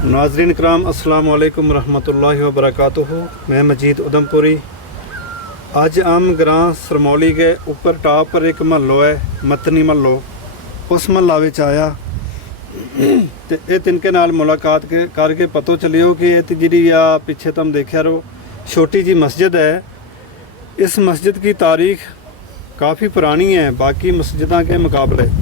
नाजरीन कराम अस्सलाम वालेकुम रहमतुल्लाहि व बरकातुहू। मैं मजीद उधमपुरी। अज हम ग्रां सरमौली के ऊपर टॉप पर एक महल्लो है, मतनी महल्लो। उस महल्ला विच आया तो ये तिनके नाल मुलाकात करके पतो चलियो कि ये जी आ पिछे तुम देखा रहो छोटी जी मस्जिद है। इस मस्जिद की तारीख काफ़ी पुरानी है, बाकी मस्जिदों के मुकाबले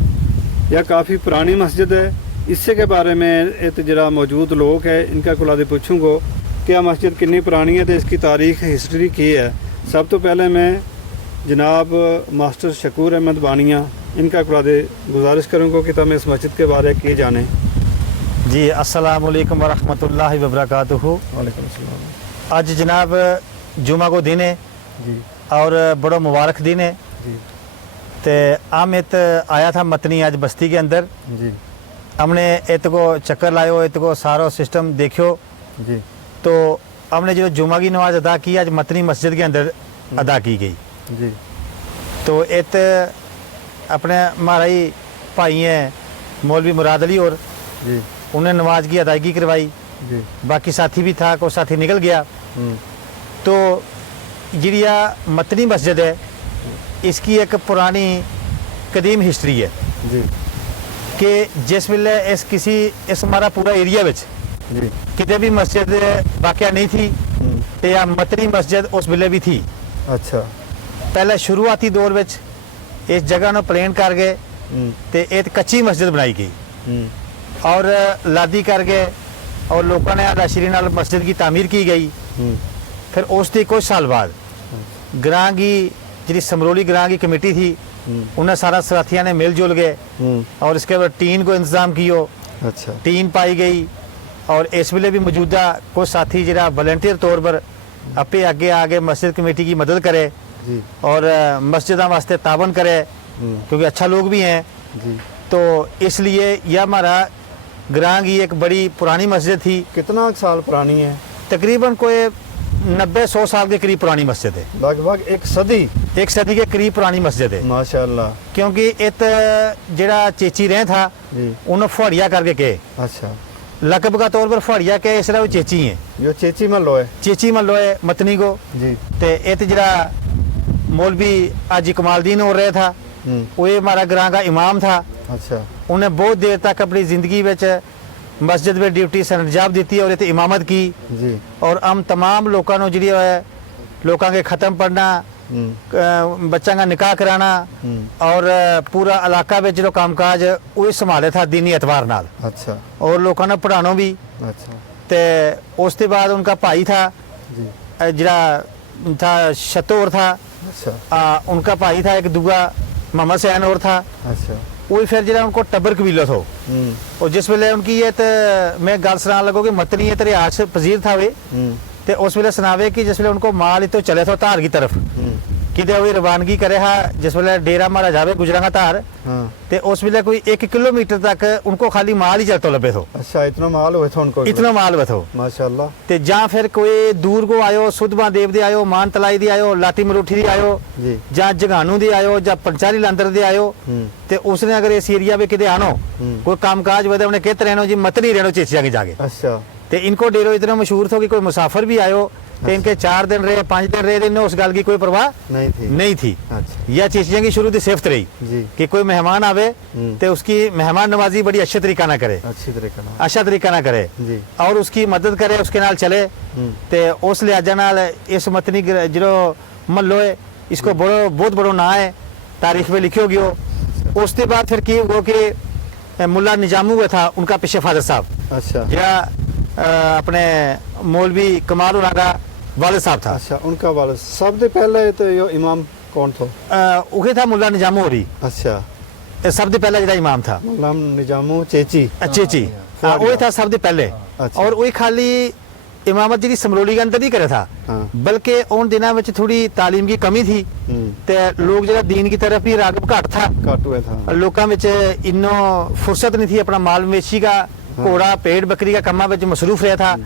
यह काफ़ी पुरानी मस्जिद है। इससे के बारे में एक जरा मौजूद लोग है इनका कुलादे पूछूंगो कि यह मस्जिद कितनी पुरानी है तो इसकी तारीख हिस्ट्री की है। सब तो पहले मैं जनाब मास्टर शकूर अहमद बानिया इनका कुलादे गुजारिश करूँगा कि तुम इस मस्जिद के बारे में जाने। जी अस्सलाम वालेकुम वरहमतुल्लाहि वबरकातुहू। वालेकुम अस्सलाम। आज जनाब जुमा को दिन है जी और बड़ा मुबारक दिन है। जी तो आमित आया था मतनी आज बस्ती के अंदर। जी हमने इत को चक्कर लायो, इत को सारो सिस्टम देखियो। जी तो हमने जो जुमा की नमाज अदा की आज मतनी मस्जिद के अंदर अदा की गई। जी तो इत अपने हमारे भाई हैं मौलवी मुराद अली और जी उन्हें नमाज की अदायगी करवाई। जी बाकी साथी भी था, कोई साथी निकल गया। तो जी मतनी मस्जिद है इसकी एक पुरानी कदीम हिस्ट्री है जी कि जिस वेले इस हमारा पूरा एरिया विच जी कितने भी मस्जिद वाक़या नहीं थी तो यह मतनी मस्जिद उस वेले भी थी। अच्छा पहले शुरुआती दौर विच इस जगह को प्लेन कर गए तो एक कच्ची मस्जिद बनाई गई और लादी कर गए और लोगों ने राशरी नाल मस्जिद की तामीर की गई। फिर उसके कुछ साल बाद ग्रां की जी समरोली ग्रां की कमेटी थी उन्हें सारा साथियों ने मिलजुल गए और इसके बाद टीन को इंतज़ाम किया। अच्छा टीन पाई गई और इस वेले भी मौजूदा कुछ साथी जरा वॉलंटियर तौर पर आपे आगे आगे मस्जिद कमेटी की मदद करे जी और मस्जिद वास्ते तावन करे क्योंकि अच्छा लोग भी हैं। जी तो इसलिए यह हमारा ग्रां की एक बड़ी पुरानी मस्जिद थी। कितना साल पुरानी है? तकरीबन कोई 90-100 साल के करीब पुरानी मस्जिद है। लगभग एक सदी के करीब पुरानी मस्जिद है। माशाल्लाह। क्योंकि इत जरा चेची रह था जी उन्हें फुहाड़िया करके कहे, अच्छा लकब का तौर पर फुहाड़िया कहे, इसलिए वो चेची है। यो चेची महल्लो है। चेची महल्लो है मतनी को। जी ते इत जरा मौलवी आजी कमालदीन हो रहा था, वो हमारा ग्रां का इमाम था। अच्छा उन्हें बहुत देर तक अपनी ज़िंदगी में मस्जिद में ड्यूटी सरंजाम दी और इतने इमामत की। जी और हम तमाम लोगों को जी है लोगों के ख़त्म पढ़ना, बच्चों का निकाह कराना और पूरा इलाका में जो कामकाज वही संभाले था दीनी एतबार नाल। अच्छा और लोगों ने पढ़ाना भी। अच्छा तो उसके बाद उनका भाई था जी जरा था शतौर था। अच्छा उनका भाई था एक दूआ मोहम्मद सैन और था। अच्छा वही फिर जरा उनको टब्बर कबीला था। और जिस वेले उनकी ये तो मैं गल सुना लगो कि मतनी ये तेरे आश पजीर था वे ते उस वेले सुनावे कि जिस वेले उनको माल तो चले था धार की तरफ कि वही रवानगी करे हा जिस वेले डेरा मारा जावे गुजरांगा धार ते उस वेले कोई 1 किलोमीटर तक उनको खाली माल ही चलते लबे थो। अच्छा इतना माल हुए था उनको? इतना माल हुए थो माशाल्लाह। ते जा फिर कोई दूर को आयो, सुधमा देव दे आयो, मान तलाई दे आयो, लाठी मरूठी दे आयो, जी जा जगानू दे आयो, जा पंचारी लांदर दे आयो। ते उसने अगर इस एरिया में किते आनो कोई कामकाज वदे उन्हें कहते रहनो जी मतनी रहनो चेचिया के जाके। अच्छा ते इनको डेरो इतना मशहूर था कि कोई मुसाफिर भी आयो तो इनके 4 दिन रहे 5 दिन रहे इन्हें उस गल की कोई परवाह नहीं थी। अच्छा यह चेचिया की शुरू से सिफ्त रही जी कि कोई मेहमान आवे तो उसकी मेहमान नवाजी बड़ी अच्छे तरीका ना करे, अच्छा तरीका ना करे जी और उसकी मदद करे, उसके नाल चले। ते उस लिहाजा नाल इस मतनी जो महल्लो है इसको बहुत बड़ो ना है, तारीख में लिखियो गयो। उसके बाद फिर की हुआ कि मुल्ला निजामू हुआ था उनका पीछे फादर साहब। अच्छा जरा अपने मौलवी कमाल उन्हों का वालिद साहब था। अच्छा उनका वालिद सबसे पहले तो यो इमाम कौन था? वही था मुल्ला निजामू होरी। अच्छा सबसे पहला जो इमाम था मुल्ला निजामू चेची चेची वही था सबसे पहले। अच्छा। और वही खाली इमामत जी समरोली के अंदर नहीं करे था बल्कि उन दिनों में थोड़ी तालीम की कमी थी ते लोग जरा दीन की तरफ भी रागब घट था। लोगों में इन्नो फुर्सत नहीं थी अपना माल मवेशी का घोड़ा पेड़ बकरी का कमा में मसरूफ रहा था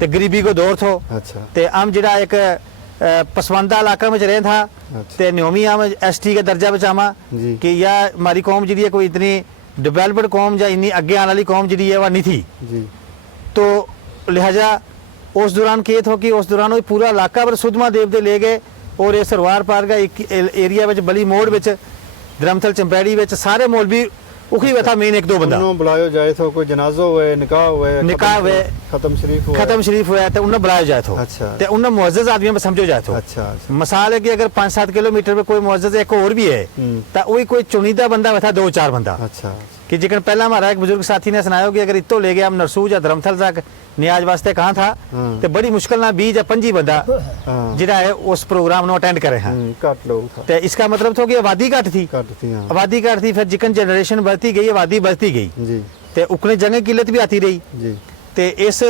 ते गरीबी को दौर थो। अच्छा ते आम जरा एक पसमानदा इलाका में रहे था ते न्योमी आम ST के दर्जा में आवा कि यह हमारी कौम जी है कोई इतनी डेवलप्ड कौम या इन्नी अगे आने वाली कौम जी है वह नहीं थी। जी तो लिहाजा उस दौरान केत हो कि उस दौरान वो पूरा इलाका पर सुधमा देव दे ले गए और ये सरवार पार का एक एरिया विच बली मोड़ विच धर्मथल चंपैड़ी विच सारे मौलवी उखी बैठा मेन एक दो बंदा उन्होंने बुलायो जाए तो कोई जनाजो हुए निकाह हुए निकाह हुए खत्म शरीफ हुआ तो उन्हें बुलाया जाए तो अच्छा। ते उन्हें मुअज्जज आदमियों में समझो जाए तो अच्छा अच्छा मिसाल है कि अगर 5-7 किलोमीटर पे कोई मुअज्जज एक और भी है तो वही कोई चुनिंदा बंदा बैठा 2-4 बंदा अच्छा कि जिकन पहला हमारा एक बुजुर्ग साथी ने सुनाया कि अगर इतो ले गया हम नरसूज या धर्मथल तक न्याज वास्ते कहाँ था तो बड़ी मुश्किल ना 20 या 25 बंदा जिहड़ा है उस प्रोग्राम नो अटेंड करे हैं घट लोग था तो इसका मतलब तो कि आबादी घट थी हाँ। आबादी घट थी फिर जिकन जनरेशन बढ़ती गई आबादी बढ़ती गई जी तो उकने जगह किल्लत भी आती रही जी ते इस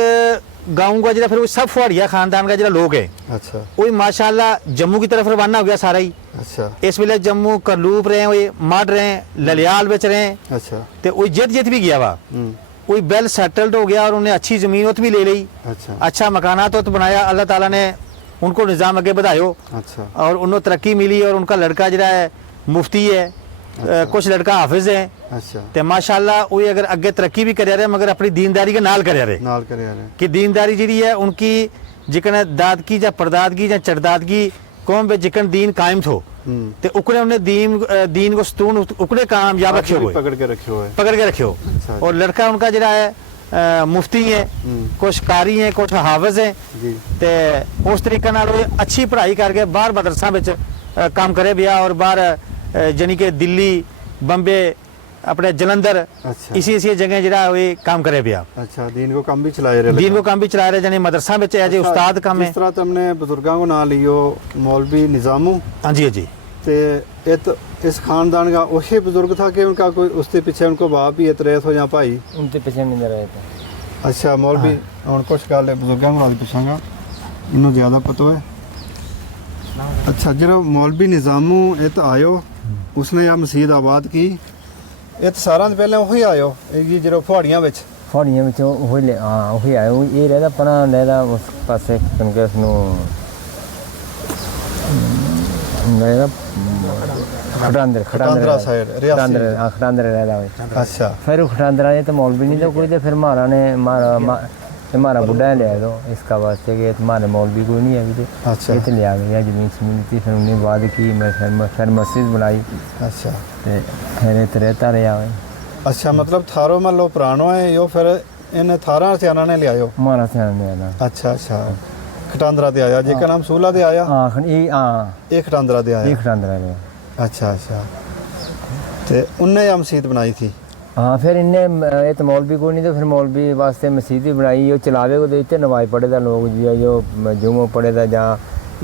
गाँव का जरा फिर वो सब फुहाड़िया खानदान का जरा लोग है अच्छा वही माशाल्लाह जम्मू की तरफ रवाना हो गया सारा ही अच्छा इस वेले जम्मू करलूप रहे वही मड रहे ललियाल बेच रहे अच्छा ते वही जित भी गया वा वही वेल सेटल्ड हो गया और उन्हें अच्छी जमीन उत भी ले ली अच्छा अच्छा मकानात उत बनाया अल्लाह ताला ने उनको निज़ाम आगे बढ़ायो अच्छा और उन्हें तरक्की मिली और उनका लड़का जरा है मुफ्ती है कुछ लड़का हाफिज है अच्छा ते माशाल्लाह वही अगर आगे तरक्की भी कर रहे मगर अपनी दीनदारी के नाल कर रहे नाल करे यार कि दीनदारी जी है उनकी जिकन दादगी या परदादगी या चरदादगी कौम पे जिकन दीन कायम थो ते उकने उन्हें दीन को स्तून उकने कामयाब रखे हुए पकड़ के रखे हुए पकड़ के रखे हो अच्छा। और लड़का उनका जरा है मुफ्ती है कुछ कारी हैं कुछ हाफिज हैं जी ते उस तरीके नाल वो अच्छी पढ़ाई करके बाहर मदरसा विच काम करे बिया और बाहर जानी कि दिल्ली बम्बे अपने जलंधर अच्छा इसी इसी जगह जरा वो काम करे पिया अच्छा दीन को काम भी चलाए रहे दीन को काम भी चला रहे जाने मदरसा में है जी उस्ताद काम है जिस तरह तुमने बुजुर्गों को नाम लियो मौलवी निजामू हाँ जी हाँ जी ते इस खानदान का वही बुजुर्ग था कि उनका कोई उसके पीछे उनको बाप भी इतरेत हो या भाई उनके पीछे नहीं रहे थे अच्छा मौलवी और कुछ गल बुजुर्गों को पूछांगा इन्हों ज़्यादा पता है अच्छा जो मौलवी निजामू इत आयो उसने यह मसीद आबाद की ਇਹ ਤਾਂ ਸਾਰਿਆਂ ਤੋਂ ਪਹਿਲਾਂ ਉਹੀ ਆਇਓ ਇਹ ਜਿਹੜਾ ਫੁਹਾੜੀਆਂ ਵਿੱਚ ਫੌੜੀਆਂ ਵਿੱਚੋਂ ਉਹ ਲੈ ਹਾਂ ਉਹੀ ਆਇਆ ਇਹ ਰਹਿਦਾ ਪਣਾ ਲੈਦਾ ਉਸ ਪਾਸੇ ਕੰਗਰਸ ਨੂੰ ਲੈਦਾ ਖਟਾਂਦਰਾ ਸਾਈਡ ਰਿਆਸੀ ਖਟਾਂਦਰ ਰਹਿਦਾ ਹੋਏ ਅੱਛਾ ਫਿਰ ਉਹ ਖਟਾਂਦਰਾ ਇਹ ਤਾਂ ਮੌਲਵੀ ਨਹੀਂ ਤਾਂ ਕੋਈ ਤੇ ਫਿਰ ਮਾਰਾ ਨੇ मारा बुढ़ा लिया दो इसका वास्ते कि तुम्हारे मौलवी कोई नहीं है अभी तो अच्छा ये तो लिया गया जमीन शमीन थी फिर उन्हें बाद की मैं फिर मस्जिद बनाई अच्छा ते फिर इत रहता रहा है अच्छा मतलब थारो मल्लो पुरानो है यो फिर इन 18 सियाना ने ले आयो हमारा ध्यान नहीं आता अच्छा अच्छा खटांदरा दे आया जेका नाम सूला दे आया हाँ ये खटांदरा दे आया ये खटांदरा दे अच्छा अच्छा ते उनने या मस्जिद बनाई थी हाँ फिर इन्हें ये तो मौलवी कोई नहीं तो फिर मौलवी वास्ते मस्जिद भी बनाई वो चलावे को इतने नमाज पढ़े था लोग जो जुम्मो पढ़े था जहाँ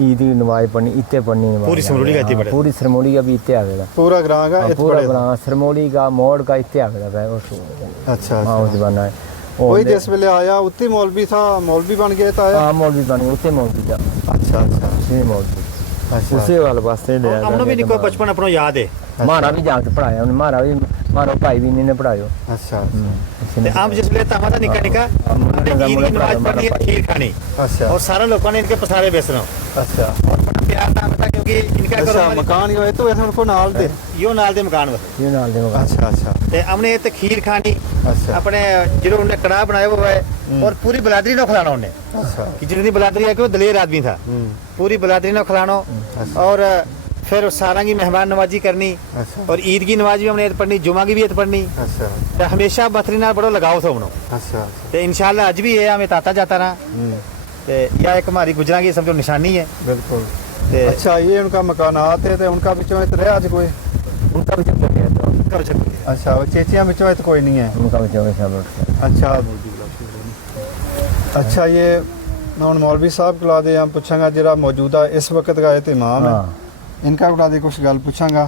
ईद की नमाज पढ़नी इतने पढ़नी पूरी सरमोली का इतने पढ़े पूरी सरमोली का भी इतने आवेगा पूरा ग्रां का पूरा ग्रां सरमोली का मोड़ का इतने आवेगा अच्छा हाँ उस जमाना है वही जिस वेले आया उतने मौलवी था मौलवी बन गया था आया हाँ मौलवी बन गया उतने मौलवी था अच्छा अच्छा उसी मौलवी अच्छा उसी वाले वास्ते ले आया हमने भी निको बचपन अपनो याद है मारा भी जाके पढ़ाया उन्हें मारा भाई भी इन्हें पढ़ायो अच्छा ते आम जिस वेले तमादा निका निका ईद की नमाज पढ़नी है खीर खानी अच्छा और सारे लोगों ने इनके पसारे बेचना अच्छा और बड़ा प्यार नाम था क्योंकि इनका अच्छा करो मकान यो है तो वैसे उनको नाल दे यो नाल दे मकान वा ये नाल दे मकान अच्छा अच्छा ते हमने ते खीर खानी अच्छा अपने जो उन्हें कड़ाह बनाया हुआ है और पूरी बलादरी ने खिलाना उन्हें अच्छा कि जितनी बलादरी है कि वो दलेर आदमी था पूरी बलादरी ने खिलाना और फिर सारा की मेहमान नवाजी करनी अच्छा और ईद की नमाज भी हमने ईद पढ़नी जुमा की भी ईद पढ़नी अच्छा तो हमेशा बथरी नाल बड़ा लगाव था उन्होंने अच्छा तो इंशाल्लाह आज भी है हमें ताता जाता रहा तो यह एक हमारी गुजरा की समझो निशानी है बिल्कुल ते अच्छा ये उनका मकानात है तो उनका बिचों इत रहा आज कोई उनका भी चल गया तो उनका बचत नहीं है। अच्छा वो चेचियां बिचों इत कोई नहीं है उनका भी चल गया अच्छा अच्छा ये मैं हूँ मौलवी साहब को ला दे हम पूछांगा जरा मौजूदा इस वक्त का ये इमाम है हाँ इनका उड़ा दे कुछ गल पूछांगा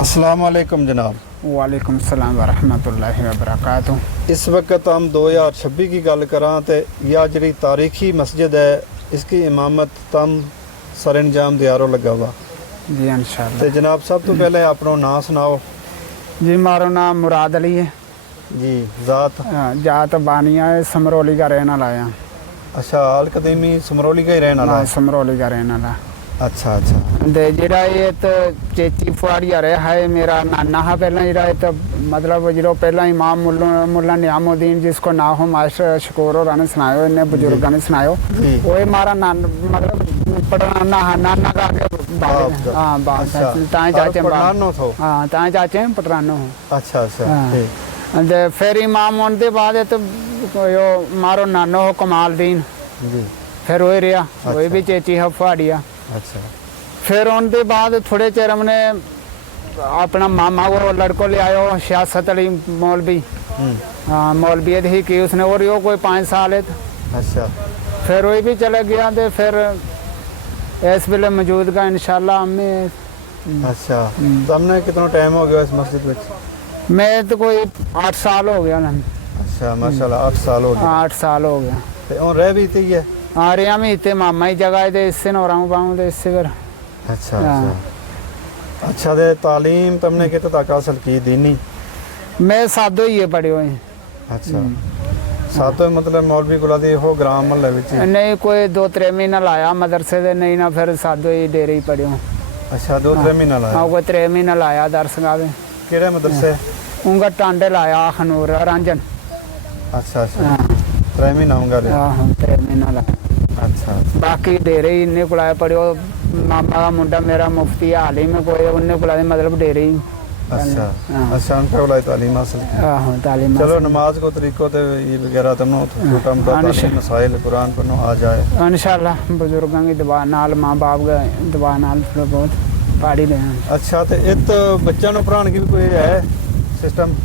अस्सलाम वालेकुम जनाब वालेकुम सलाम वरहमतुल्लाहि वबरकातुहू। इस वक्त हम 2026 की गल करा तो यह जी तारीखी मस्जिद है इसकी इमामत तम सर इंजाम दियारो लगा हुआ जी इंशाअल्लाह। तो जनाब सब तो पहले अपना नाम सुनाओ जी मारो नाम मुराद अली है जी जात जात बानिया है समरौली का रहने वाला है। अच्छा आल कदीमी समरौली का ही रहने वाला हाँ है समरौली का रहने वाला। ਅੱਛਾ ਅੱਛਾ ਤੇ ਜਿਹੜਾ ਇਹ ਤੇ ਚੇਚੀ ਫੁਆੜੀਆ ਰਿਹਾ ਹੈ ਮੇਰਾ ਨਾਨਾ ਹੈ ਪਹਿਲਾਂ ਜਿਹੜਾ ਇਹ ਤਾਂ ਮਤਲਬ ਜਦੋਂ ਪਹਿਲਾਂ ਇਮਾਮ ਮੁੱਲਾ ਨਿਆਮੁਦੀਨ ਜਿਸਕੋ ਨਾ ਹੋ ਮਾਸਟਰ ਸ਼ਕੂਰ ਹੋਰਾਂ ਨੇ ਸੁਣਾਇਓ ਇਹਨੇ ਬਜ਼ੁਰਗਾਂ ਨੇ ਸੁਣਾਇਓ ਜੀ। ਉਹ ਇਹ ਮਾਰਾ ਮਤਲਬ ਪੜਨਾਨਾ ਹੈ ਨਾਨਾ का आगे बाप। हाँ बाप अच्छा। ताए चाचे पड़नानो थो। हाँ ताए चाचे पटरानो अच्छा अच्छा हाँ। ठीक। ते फिर इमाम होने के बाद ये तो यो मारो नानो हो कमालदीन जी फिर वही रहा वही अच्छा। भी चेची है फाड़िया अच्छा फिर उनके बाद थोड़े चेर हमने अपना मामा को लड़को ले आयो सियासत अली मौलवी हाँ मौलवी ही की उसने और यो कोई 5 साल है अच्छा फिर वही भी चले गया तो फिर इस वेले मौजूद का इंशाल्लाह हमें अच्छा तुमने कितना टाइम हो गया इस मस्जिद में? मैं तो कोई 8 साल हो गया ना अच्छा माशाल्लाह 8 साल हो गए। 8 साल हो गया ते और रह भी थी है। हाँ रिया में इतने मामा ही जगह है इससे न रहा पाऊँ तो इससे फिर अच्छा हाँ। अच्छा अच्छा ते तालीम तुमने कितने तक हासिल की दीनी? मैं सादो ही है पढ़े हुए हैं। अच्छा सातों मतलब मौलवी गुलादी हो ग्राम महल्ले विच ही? नहीं कोई 2-3 महीना लाया मदरसे दे नहीं ना फिर सादो ही डेरे ही पढ़े हूँ अच्छा 2-3 महीना लाया। हाँ कोई 3 महीना लाया दर्श गावे केड़े मदरसे? उनका टांडे लाया खनूर रंजन अच्छा अच्छा हाँ 3 महीना होगा रे। हाँ 3 महीना लाया अच्छा बाकी डेरे ही इन्ने को लाया पढ़े मामा का मुंडा मेरा मुफ्ती हाल ही में कोई उन्ने को लाया मतलब डेरे ही अच्छा हाँ। अच्छा उनका वाला तालीम हासिल की। हाँ तालीम चलो नमाज को तरीकों ते ये वगैरह तुमने छोटा मोटा तालीम मसाइल कुरान पढ़नो आ जाए इंशाल्लाह बुजुर्गों की दुआ नाल माँ बाप की दुआ नाल थोड़ा बहुत पढ़ ही रहे हैं अच्छा तो इत बच्चों को पढ़ाने की भी कोई है सिस्टम?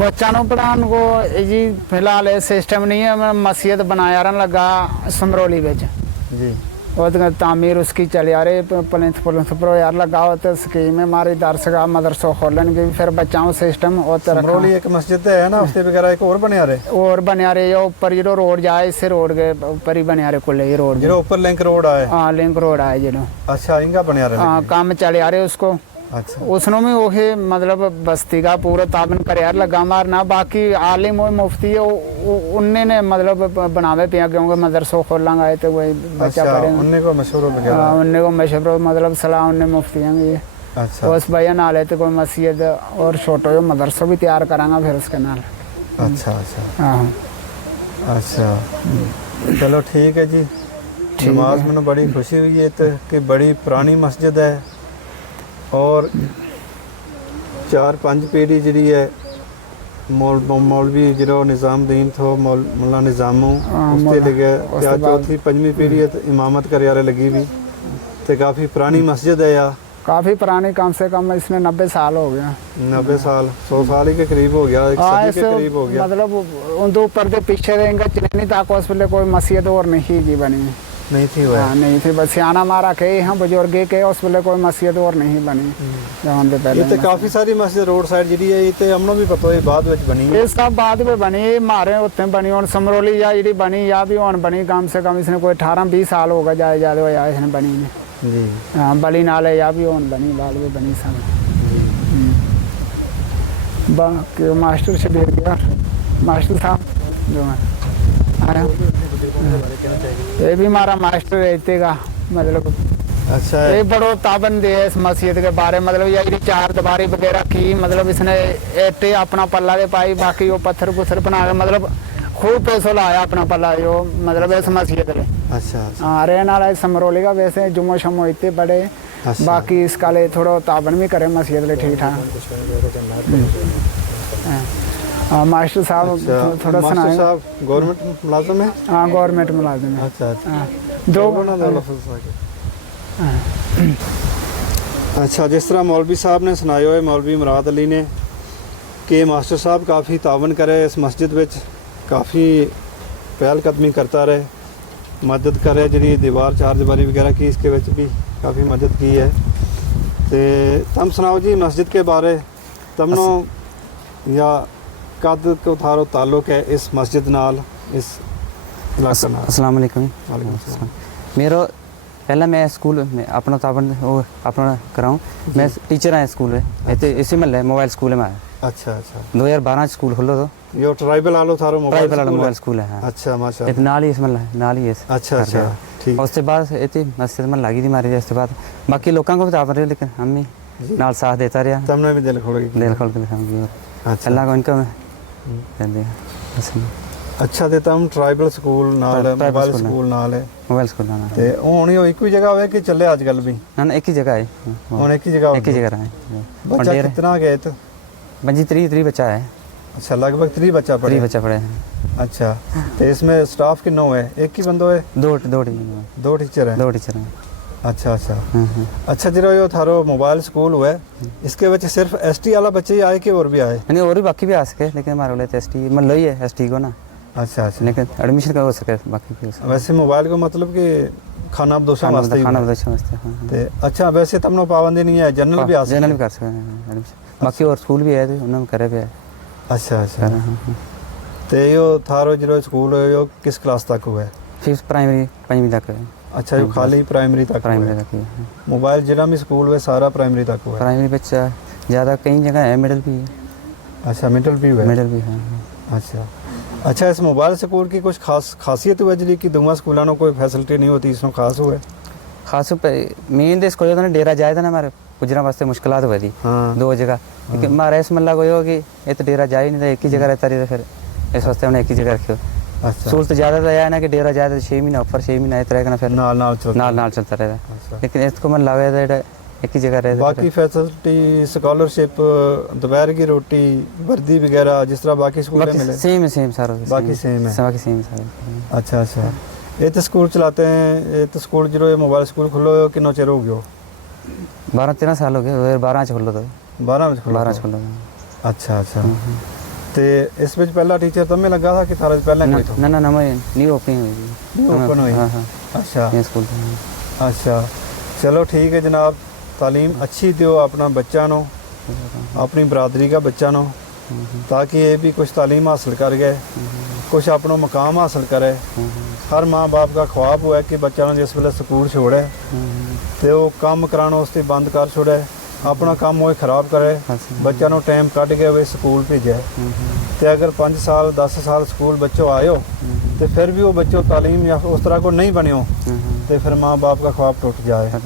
बच्चा नु पढ़ाने को जी फिलहाल ये सिस्टम नहीं है मैं मस्जिद बनाया रहने लगा समरोली बिच जी और तामीर उसकी चले आ रही प्लिंथ पर यार लगा हो तो स्कीम है हमारी दरसगाह मदरसों खोलन की फिर बच्चाओं सिस्टम और समरोली एक मस्जिद है ना उसके वगैरह एक और बने रहे और बनिया रहे जो ऊपर जो रोड जाए इससे रोड के ऊपर ही बनिया रहे कुल रोड जो ऊपर लिंक रोड आए। हाँ लिंक रोड आए जो अच्छा इनका बने रहे। हाँ काम चले आ रहे उसको अच्छा उसनों में वही मतलब बस्ती का पूरा ताबन कर यार लगा मारना बाकी आलिम और मुफ्ती है उनने ने मतलब बनावे पिया क्योंकि मदरसों खोलांगा आए तो वही बच्चा अच्छा पढ़ेगा उन्ने को मशहूर वगैरह उनने को मशहूर मतलब सलाह उनने मुफ्तियाँ की अच्छा उस भैया नाले तो कोई मस्जिद और छोटो जो मदरसों भी तैयार करांगा फिर उसके नाल अच्छा अच्छा हाँ अच्छा चलो ठीक है जी। नमाज में बड़ी खुशी हुई है तो कि बड़ी पुरानी मस्जिद है और 4-5 पीढ़ी जी है मौलवी जो निज़ामुद्दीन थो मुल्ला निज़ामू उसके लगे या चौथी 5वीं पीढ़ी है तो इमामत कर यार लगी भी तो काफ़ी पुरानी मस्जिद है या काफ़ी पुरानी कम से कम इसमें 90 साल हो गया 90 साल 100 साल ही के करीब हो गया एक हाँ सदी के करीब हो गया मतलब उनके ऊपर के पीछे रहेंगे चलनी तक उस वेले कोई मस्जिद और नहीं जी बनी नहीं थी हुआ हाँ नहीं थी बस सियाना मारा के यहाँ बुजुर्ग के उस वेले कोई मस्जिद और नहीं बनी जहाँ दे ये तो काफ़ी सारी मस्जिद रोड साइड जी है ये तो हमनों भी पता है बाद में बनी ये सब बाद में बनी मारे उत्ते बनी और समरोली या जी बनी या भी और बनी कम से कम इसने कोई 18-20 साल होगा ज़्यादा होया इसने बनी ने जी हाँ बली नाले या भी और बनी बाद में बनी सब बाकी मास्टर शबीर गया मास्टर साहब जो है आया ये भी हमारा मास्टर रहते का मतलब अच्छा ये बड़ो ताबन दे इस मस्जिद के बारे मतलब ये 4 दीवारी वगैरह की मतलब इसने एटे अपना पल्ला दे पाई बाकी वो पत्थर पुत्थर बना के मतलब खूब पैसों लाया अपना पल्ला जो मतलब इस मस्जिद में अच्छा हाँ रहने वाला समरोली का वैसे जुम्मो शमो इतने बड़े अच्छा। बाकी इसका ले थोड़ा ताबन भी करे मस्जिद ले ठीक ठाक हाँ मास्टर साहब अच्छा थोड़ा मास्टर सुनाए साहब गवर्नमेंट मुलाजिम है? हाँ गवर्नमेंट मुलाजिम है अच्छा अच्छा हाँ, दो बोलो ना लफ्ज़ आगे। अच्छा जिस तरह मौलवी साहब ने सुनाया है मौलवी मुराद अली ने कि मास्टर साहब काफ़ी तावन करे इस मस्जिद विच काफ़ी पहलकदमी करता रहे मदद करे जी दीवार 4 दीवारी वगैरह की इसके विच भी काफ़ी मदद की है तो तुम सुनाओ जी मस्जिद के बारे तुमनो या कद को थारो ताल्लुक है इस मस्जिद नाल इस इलाके नाल? अस्सलाम वालेकुम। वालेकुम अस्सलाम। मेरो पहला मैं स्कूल में अपना ताबन वो अपना कराऊँ मैं टीचर आया स्कूल में इतने इसी महल मोबाइल स्कूल में आया अच्छा अच्छा 2012 स्कूल खोलो तो यो ट्राइबल आलो थारो ट्राइबल वाला स्कूल है? मोबाइल स्कूल है हाँ अच्छा माशाल्लाह नाल ही इस महल नाल ही है अच्छा अच्छा ठीक। उसके बाद इतनी मस्जिद में लगी थी मारी उसके बाद बाकी लोगों को बता रहे लेकिन हम भी नाल साथ देता रहा तुमने भी दिल खोल के दिल खोल के दिखाऊंगी और अच्छा अल्लाह को इनको मैं कर दिया बस अच्छा ਤੇ ਤੁਮ ਟ੍ਰਾਈਬਲ ਸਕੂਲ ਨਾਲ Tribal ਮੋਬਾਈਲ school ਸਕੂਲ ਨਾਲ ਹੈ मोबाइल स्कूल जाना ਤੇ ਹੁਣ ਉਹ ਇੱਕੋ ਹੀ ਜਗ੍ਹਾ ਹੋਵੇ ਕਿ ਚੱਲੇ ਅੱਜ ਕੱਲ ਵੀ ना ना एक ही जगह है ਹੁਣ ਇੱਕ ਹੀ ਜਗ੍ਹਾ एक ही होगी। जगह है बच्चा डेढ़ कितना गए तो बंजी 3 बच्चा है अच्छा लगभग 3 बच्चा 3 पढ़े बच्चा पढ़े हैं अच्छा तो इसमें स्टाफ कितना है एक ही बंदो है दो दो दो टीचर हैं दो टीचर हैं अच्छा अच्छा अच्छा जो यो थारो मोबाइल स्कूल हुआ है इसके बच्चे सिर्फ एसटी वाला बच्चे ही आए कि और भी आए नहीं और भी बाकी भी आ सके लेकिन हमारे वाले टेस्ट ही मतलब ही है एसटी को ना अच्छा अच्छा लेकिन एडमिशन का हो सके बाकी भी हो सके वैसे मोबाइल को मतलब कि खाना बदोशा वास्ते ही खाना हुआ है। बदोशा वास्ते हाँ, हाँ। ते अच्छा वैसे तुमने पाबंदी नहीं है जनरल भी आ सकते जनरल भी कर सकते हैं एडमिशन बाकी और स्कूल भी है तो उन्होंने करे भी है अच्छा अच्छा हाँ, हाँ। ते यो थारो जो स्कूल है यो किस क्लास तक हुआ है फिफ्थ प्राइमरी 5वीं तक है अच्छा यो खाली प्राइमरी तक हुआ प्राइमरी है तक ही है मोबाइल जिला में स्कूल हुआ है सारा प्राइमरी तक हुआ है प्राइमरी बच्चा ज़्यादा कई जगह है मिडिल भी है अच्छा मिडिल भी हुआ है मिडिल भी है हाँ। अच्छा अच्छा इस मोबाइल स्कूल की कुछ खासियत हुआ जी कि दूसरा स्कूलों में कोई फैसिलिटी नहीं होती इसमें खास हुआ है खास मेन तो स्कूल डेरा जाए था ना हमारे गुजरा वास्ते मुश्किलात हुई थी हाँ 2 जगह लेकिन हमारा इस मल्ला को हो कि ये तो डेरा जा ही नहीं था एक ही जगह रहता रही फिर इस वास्ते हमने एक ही जगह रखे अच्छा सहूलत ज़्यादा तो यह है ना कि डेरा जाए तो 6 महीना ऊपर 6 महीना इस तरह का फिर नाल नाल चलता नाल नाल चलता रहता अच्छा लेकिन इसको मन लगा था एक ही जगह रहता बाकी फैसिलिटी स्कॉलरशिप दोपहर की रोटी वर्दी वगैरह जिस तरह बाकी स्कूल में मिले सेम सारा बाकी same है। बाकी सेम सारा अच्छा अच्छा ये तो स्कूल चलाते हैं ये तो स्कूल जो मोबाइल स्कूल खुलो किन्नो चिर हो गयो 12-13 साल हो गए 12 च खोलो तो 12 में खुलो 12 च खोलो अच्छा अच्छा ते इस ਵਿੱਚ ਪਹਿਲਾ ਟੀਚਰ ਤਾਂ ਮੈਂ ਲੱਗਾ था कि थारा पहले कोई था ना ना मैं न्यू ओपनिंग हुई थी New open हुई? हाँ हाँ अच्छा ये स्कूल अच्छा चलो ठीक है जनाब तालीम अच्छी दो अपना बच्चा नो अपनी बरादरी का बच्चा नो ताकि ये भी कुछ तालीम हासिल कर गए कुछ अपना मकाम हासिल करे हर माँ बाप का ख्वाब हुआ है कि बच्चा ने जिस वेले स्कूल छोड़े तो वो काम कराना उसकी बंद कर छोड़े अपना काम वो खराब करे बच्चा नो टाइम कट के वे स्कूल भेजे तो अगर 5 साल 10 साल स्कूल बच्चों आयो तो फिर भी वो बच्चों तालीम या उस तरह को नहीं बनियो तो फिर माँ बाप का ख्वाब टूट जाए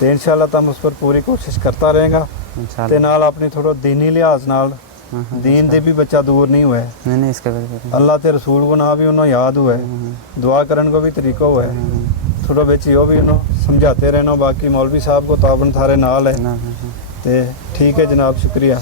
तो इंशाल्लाह तुम उस पर पूरी कोशिश करता रहेगा ते नाल अपनी थोड़ा दीनी लिहाज नाल दीन दे भी बच्चा दूर नहीं हुआ है नहीं इसके वजह अल्लाह ते रसूल को ना भी उन्हें याद हुआ है दुआ करने को भी तरीका हुआ है थोड़ा बेच यो भी उन्हें समझाते रहना बाकी मौलवी साहब को ताबन थारे नाल है ना ते ठीक है जनाब शुक्रिया